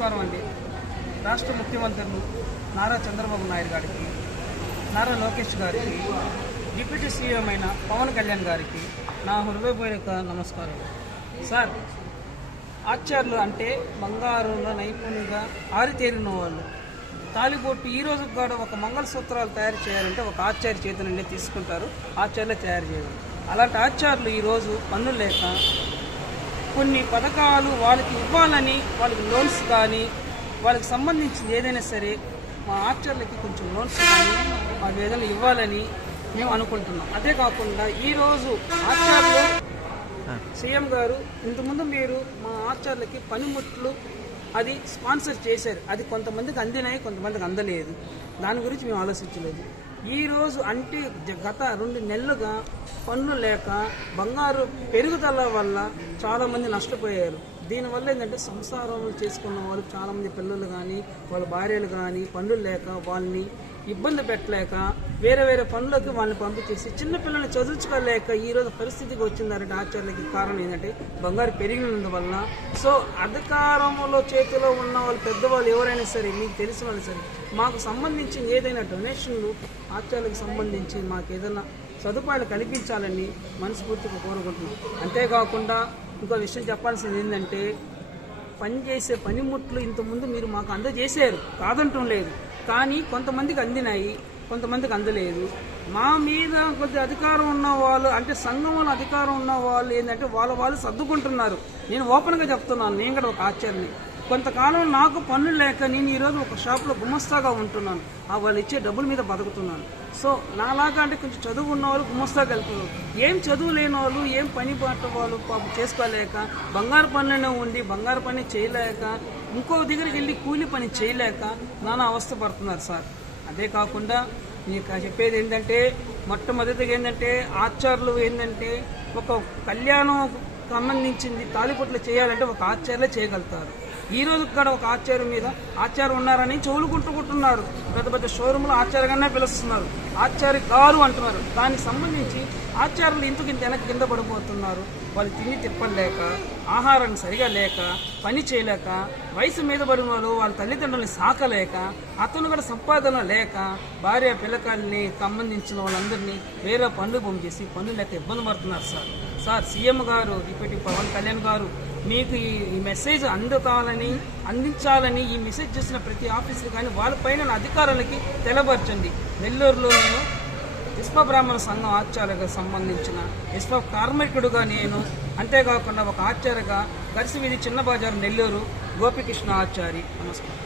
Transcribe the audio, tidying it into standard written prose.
నమస్కారం అండి. రాష్ట్ర ముఖ్యమంత్రులు నారా చంద్రబాబు నాయుడు గారికి, నారా లోకేష్ గారికి, డిప్యూటీ సీఎం అయిన పవన్ కళ్యాణ్ గారికి నా హృదయపూర్వక నమస్కారం. సార్, ఆచార్యులు అంటే బంగారంలో నైపుణ్యంగా ఆరితేరిన వాళ్ళు. తాలిబొట్టు ఈ రోజు కూడా ఒక మంగళసూత్రాలు తయారు చేయాలంటే ఒక ఆచార్య చేతి నుండి తీసుకుంటారు, ఆచార్యులే తయారు చేయాలి. అలాంటి ఆచార్యులు ఈరోజు పన్నులు లేక కొన్ని పథకాలు వాళ్ళకి ఇవ్వాలని, వాళ్ళకి లోన్స్ కానీ వాళ్ళకి సంబంధించింది ఏదైనా సరే మా ఆచార్యులకి కొంచెం లోన్స్ కానీ మాకు ఏదైనా ఇవ్వాలని మేము అనుకుంటున్నాం. అదే కాకుండా ఈరోజు ఆచార్యులు సీఎం గారు ఇంతకుముందు మీరు మా ఆచార్యులకి పనిముట్లు అది స్పాన్సర్ చేశారు. అది కొంతమందికి అందినాయి, కొంతమందికి అందలేదు. దాని గురించి మేము ఆలోచించలేదు. ఈరోజు అంటే గత 2 నెలలుగా పన్ను లేక బంగారు పెరుగుదల వల్ల చాలామంది నష్టపోయారు. దీనివల్ల ఏంటంటే సంసారం చేసుకున్న వాళ్ళు చాలామంది పిల్లలు కానీ వాళ్ళ భార్యలు కానీ పన్నులు లేక వాళ్ళని ఇబ్బంది పెట్టలేక వేరే వేరే పనులకి వాళ్ళని పంపించేసి చిన్నపిల్లల్ని చదువుకోలేక ఈరోజు పరిస్థితికి వచ్చిందంటే ఆచార్యులకి కారణం ఏంటంటే బంగారు పెరిగినందువల్ల. సో అధికారంలో చేతిలో ఉన్న వాళ్ళు పెద్దవాళ్ళు ఎవరైనా సరే, మీకు తెలిసిన వాళ్ళు సరే, మాకు సంబంధించిన ఏదైనా డొనేషన్లు ఆచార్యులకు సంబంధించి మాకు ఏదైనా సదుపాయాలు కల్పించాలని మనస్ఫూర్తిగా కోరుకుంటున్నాం. అంతేకాకుండా ఇంకో విషయం చెప్పాల్సింది ఏంటంటే, పనిచేసే పనిముట్లు ఇంతకుముందు మీరు మాకు అందజేశారు, కాదంటం లేదు. కానీ కొంతమందికి అందినాయి, కొంతమందికి అందలేదు. మా మీద కొద్ది అధికారం ఉన్న వాళ్ళు అంటే సంఘంలో అధికారం ఉన్న వాళ్ళు ఏంటంటే వాళ్ళు సర్దుకుంటున్నారు. నేను ఓపెన్గా చెప్తున్నాను, నేను కూడా ఒక ఆచార్యని. కొంతకాలం నాకు పన్నులు లేక నేను ఈరోజు ఒక షాప్లో గుమస్తాగా ఉంటున్నాను. వాళ్ళు ఇచ్చే డబ్బుల మీద బతుకుతున్నాను. సో నాలాగా అంటే కొంచెం చదువు ఉన్న వాళ్ళు గుమస్తాగా వెళ్తున్నారు. ఏం చదువు లేని వాళ్ళు, ఏం పని పాట వాళ్ళు పాపం చేసుకోలేక బంగారు పనులనే ఉండి బంగారు పని చేయలేక ఇంకో దగ్గరికి వెళ్ళి కూలి పని చేయలేక నానా అవస్థ పడుతున్నారు సార్. అదే కాకుండా మీకు చెప్పేది ఏంటంటే, మొట్టమొదటిగా ఏంటంటే ఆచార్యులు ఏంటంటే ఒక కళ్యాణం సంబంధించింది తాలిపొట్లు చేయాలంటే ఒక ఆచార్యులే చేయగలుగుతారు. ఈ రోజు కూడా ఒక ఆచార్యం మీద ఆచార్యం ఉన్నారని చెవులు కుట్టుకుంటున్నారు. పెద్ద పెద్ద షోరూంలో ఆచార్యంగానే పిలుస్తున్నారు, ఆచార్య గారు అంటున్నారు. దానికి సంబంధించి ఆచార్యులు ఇంతకు వెనక్కి కింద పడిపోతున్నారు. వాళ్ళు తిండి తిప్పలేక, ఆహారం సరిగా లేక, పని చేయలేక, వయసు మీద పడిన వాళ్ళు వాళ్ళ తల్లిదండ్రులని సాకలేక, అతను కూడా సంపాదన లేక భార్య పిల్లకాయల్ని సంబంధించిన వాళ్ళందరినీ వేరే పనులు పంపించేసి పనులు లేక ఇబ్బంది పడుతున్నారు సార్. సీఎం గారు, డిప్యూటీ పవన్ కళ్యాణ్ గారు, మీకు ఈ మెసేజ్ అందించాలని ఈ మెసేజ్ చేసిన ప్రతి ఆఫీసులు కానీ వాళ్ళపైన అధికారులకి తెలపరచండి. నెల్లూరులో నేను విశ్వ బ్రాహ్మణ సంఘం ఆచార్యగా సంబంధించిన విశ్వ కార్మికుడుగా నేను, అంతేకాకుండా ఒక ఆచార్యగా గరిసివీధి చిన్న బజారు నెల్లూరు గోపికృష్ణ ఆచారి. నమస్కారం.